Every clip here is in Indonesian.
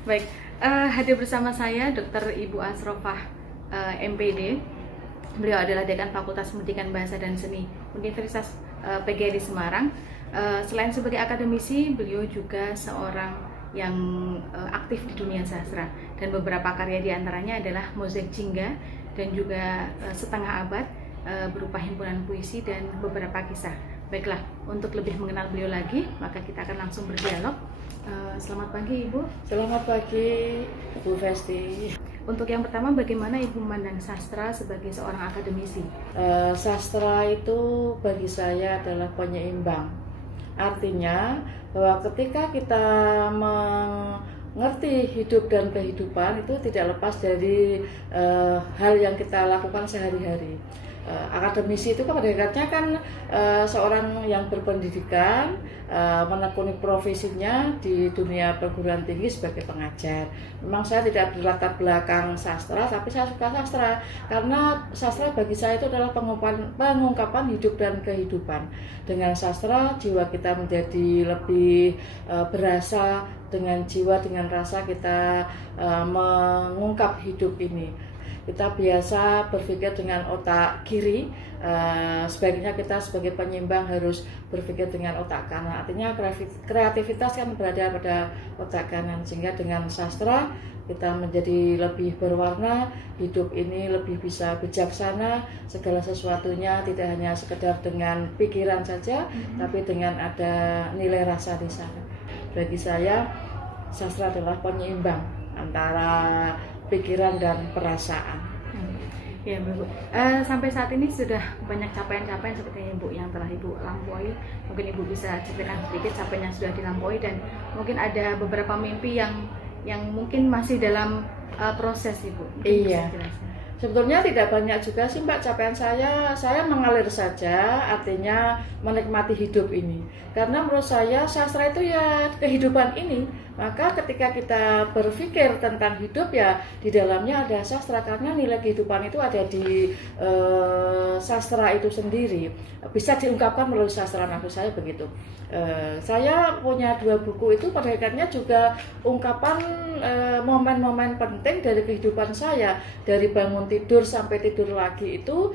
Baik, hadir bersama saya Dr. Ibu Asrofah, MPD. Beliau adalah Dekan Fakultas Pendidikan Bahasa dan Seni Universitas PGRI Semarang. Selain sebagai akademisi, beliau juga seorang yang aktif di dunia sastra, dan beberapa karya diantaranya adalah Mozaik Jingga dan juga Setengah Abad, berupa himpunan puisi dan beberapa kisah. Baiklah, untuk lebih mengenal beliau lagi, maka kita akan langsung berdialog. Selamat pagi Ibu. Selamat pagi Bu Festi. Untuk yang pertama, bagaimana Ibu memandang sastra sebagai seorang akademisi? Sastra itu bagi saya adalah penyeimbang. Artinya bahwa ketika kita mengerti hidup dan kehidupan itu tidak lepas dari hal yang kita lakukan sehari-hari. Akademisi itu pada hakikatnya kan seorang yang berpendidikan, menekuni profesinya di dunia perguruan tinggi sebagai pengajar. Memang saya tidak berlatar belakang sastra, tapi saya suka sastra karena sastra bagi saya itu adalah pengungkapan hidup dan kehidupan. Dengan sastra jiwa kita menjadi lebih berasa, dengan jiwa dengan rasa kita mengungkap hidup ini. Kita biasa berpikir dengan otak kiri, sebaiknya kita sebagai penyeimbang harus berpikir dengan otak kanan. Artinya kreativitas kan berada pada otak kanan, sehingga dengan sastra kita menjadi lebih berwarna, hidup ini lebih bisa bijaksana, segala sesuatunya tidak hanya sekedar dengan pikiran saja, tapi dengan ada nilai rasa di sana. Bagi saya, sastra adalah penyeimbang antara pikiran dan perasaan. Ya, Bu. Sampai saat ini sudah banyak capaian-capaian seperti Ibu yang telah Ibu lampaui. Mungkin Ibu bisa ceritakan sedikit capaian yang sudah dilampaui, dan mungkin ada beberapa mimpi yang mungkin masih dalam proses Ibu. Mungkin Iya. Sebetulnya tidak banyak juga sih Mbak capaian saya mengalir saja, artinya menikmati hidup ini. Karena menurut saya sastra itu ya kehidupan ini. Maka ketika kita berpikir tentang hidup ya di dalamnya ada sastra, karena nilai kehidupan itu ada di sastra itu sendiri. Bisa diungkapkan melalui sastra, maksud saya begitu. Saya punya 2 buku itu pada hakikatnya juga ungkapan momen-momen penting dari kehidupan saya, dari bangun tidur sampai tidur lagi itu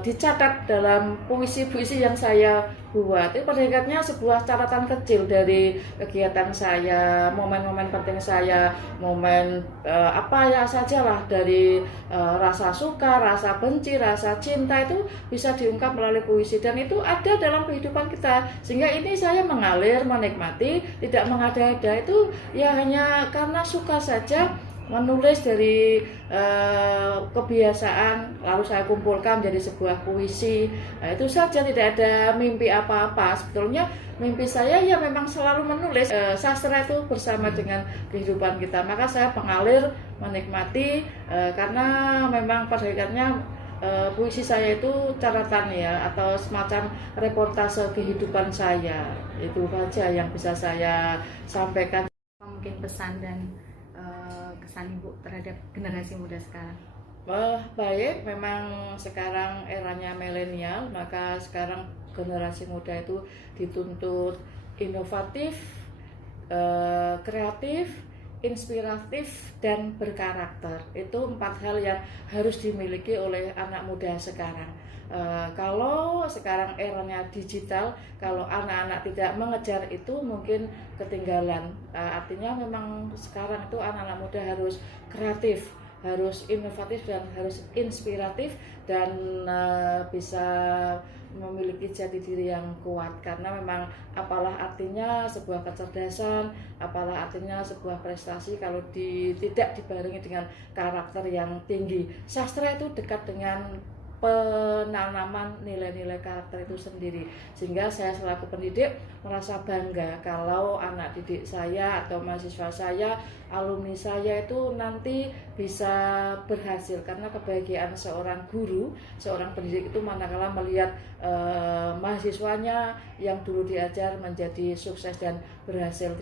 dicatat dalam puisi-puisi yang saya buat. Itu pada hakikatnya sebuah catatan kecil dari kegiatan saya, momen-momen penting saya, momen apa ya sajalah, dari rasa suka, rasa benci, rasa cinta itu bisa diungkap melalui puisi, dan itu ada dalam kehidupan kita. Sehingga ini saya mengalir, menikmati, tidak mengada-ada, itu ya hanya karena suka saja menulis dari kebiasaan, lalu saya kumpulkan jadi sebuah puisi. Nah, itu saja, tidak ada mimpi apa-apa. Sebetulnya mimpi saya ya memang selalu menulis. Sastra itu bersama dengan kehidupan kita, maka saya mengalir, menikmati, karena memang pada hakikatnya puisi saya itu catatan ya, atau semacam reportase kehidupan saya. Itu saja yang bisa saya sampaikan. Mungkin pesan dan kesan Ibu terhadap generasi muda sekarang? Baik, memang sekarang eranya milenial, maka sekarang generasi muda itu dituntut inovatif, kreatif, inspiratif, dan berkarakter. Itu 4 hal yang harus dimiliki oleh anak muda sekarang. Kalau sekarang eranya digital, kalau anak-anak tidak mengejar itu mungkin ketinggalan. Artinya memang sekarang itu anak-anak muda harus kreatif, harus inovatif, dan harus inspiratif, dan bisa memiliki jati diri yang kuat. Karena memang apalah artinya sebuah kecerdasan, apalah artinya sebuah prestasi kalau tidak dibarengi dengan karakter yang tinggi. Sastra itu dekat dengan penanaman nilai-nilai karakter itu sendiri, sehingga saya selaku pendidik merasa bangga kalau anak didik saya atau mahasiswa saya, alumni saya itu nanti bisa berhasil. Karena kebahagiaan seorang guru, seorang pendidik itu manakala melihat mahasiswanya yang dulu diajar menjadi sukses dan berhasil.